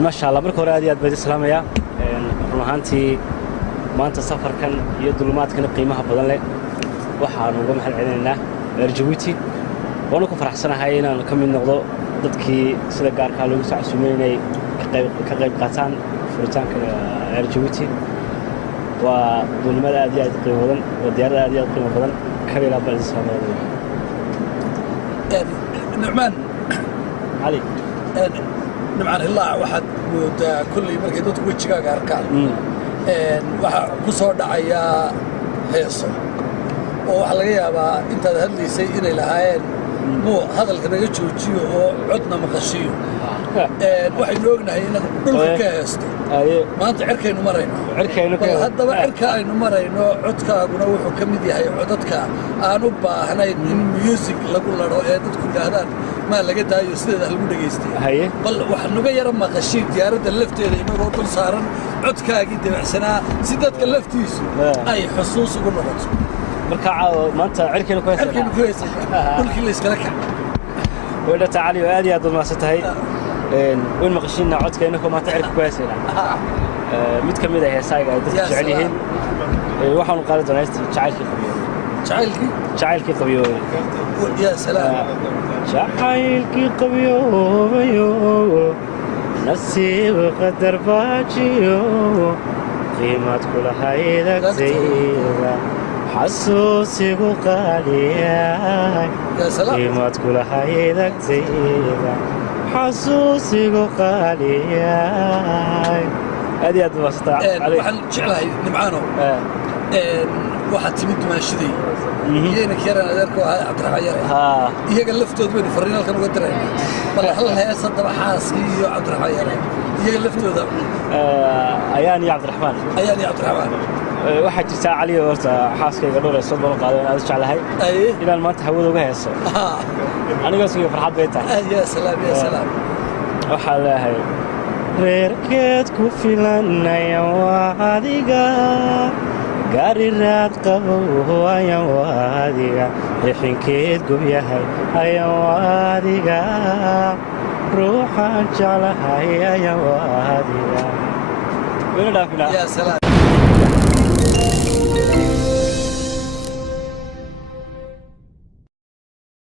ما شاء الله marka hore aad iyo aad baan islaamaya run ahaantii maanta safarkan iyo dulmaadkan qiimaha badan leh waxaan uga mahad celinaynaa Djibouti waan ku faraxsanahay inaan ka mid noqdo dadkii sida gaarka loogu soo casuumeeyay ka qayb qaataan furitaanka Djibouti waa dulmaad aad iyo aad qiimo badan oo diyaar aad iyo aad qiimo badan كبيرة بالإسلامية. نعمان علي. نعمان الله واحد وده كل مرة كده تقول شجاع أركان. واحد كسر دعيا هيصة. وحلاقيها بقى أنت هذي شيء إلى الهاين مو هذا اللي كنا يجوا هو عدنا مقشيو. واحد يقولنا هنا كل كاست. ما أنت عركة إنه مرة هذا بقى عركة إنه مرة إنه عدك ونوح وكمدي هاي عدك أنا هنا الميوزك لقول له عدك كل هذا ما لقيت هاي يستد المدرسة هاي بل وحنا غير ما قشيت يارد اللفت إنه روتل صارن عدك أكيد سنة سيدات كلفتيس أي حصوص وقلنا بس مركع ما أنت عركة كويس عركة كويس كل كل إسكالك ولا تعالي وادي هذا ما ستهاي وين مقشينا عدك إنكم ما تعرف كويس هنا متكملة هي سايقة تجعليهن واحد من قارة دونيست شعيلك قبيو شعيلك قبيو يا سلام شعيلك قبيو نسيب قدر باجيو قيمة كل حيدك زيبا حسوسي وقاليا يا سلام قيمة كل حيدك زيبا حسوسي وقاليا هذه الوسطى waxaan jeclahay nimcaano waxaad timid dumaashadii iyana kiran adeerku Cabdiraxmaan Yare iyaga laftooda way fariinalkan uga diray bal hal heesa dabaxaaskii iyo Cabdiraxmaan Yare iyaga laftooda ayaan Cabdiraxmaan waxaa jirta cali horta xaaskayga dhowr soo bal qaaday aad jeclahay inaan maanta hawada uga heeso aniga soo farxad bay tahay ya salaam waxa laahay reerkeed ku filanaya waadiga gaari raad qabo ayaan waadiga rixinkeed gub yahay ayaan waadiga ruuxaan jeclahay ayaan waadiga ya salaam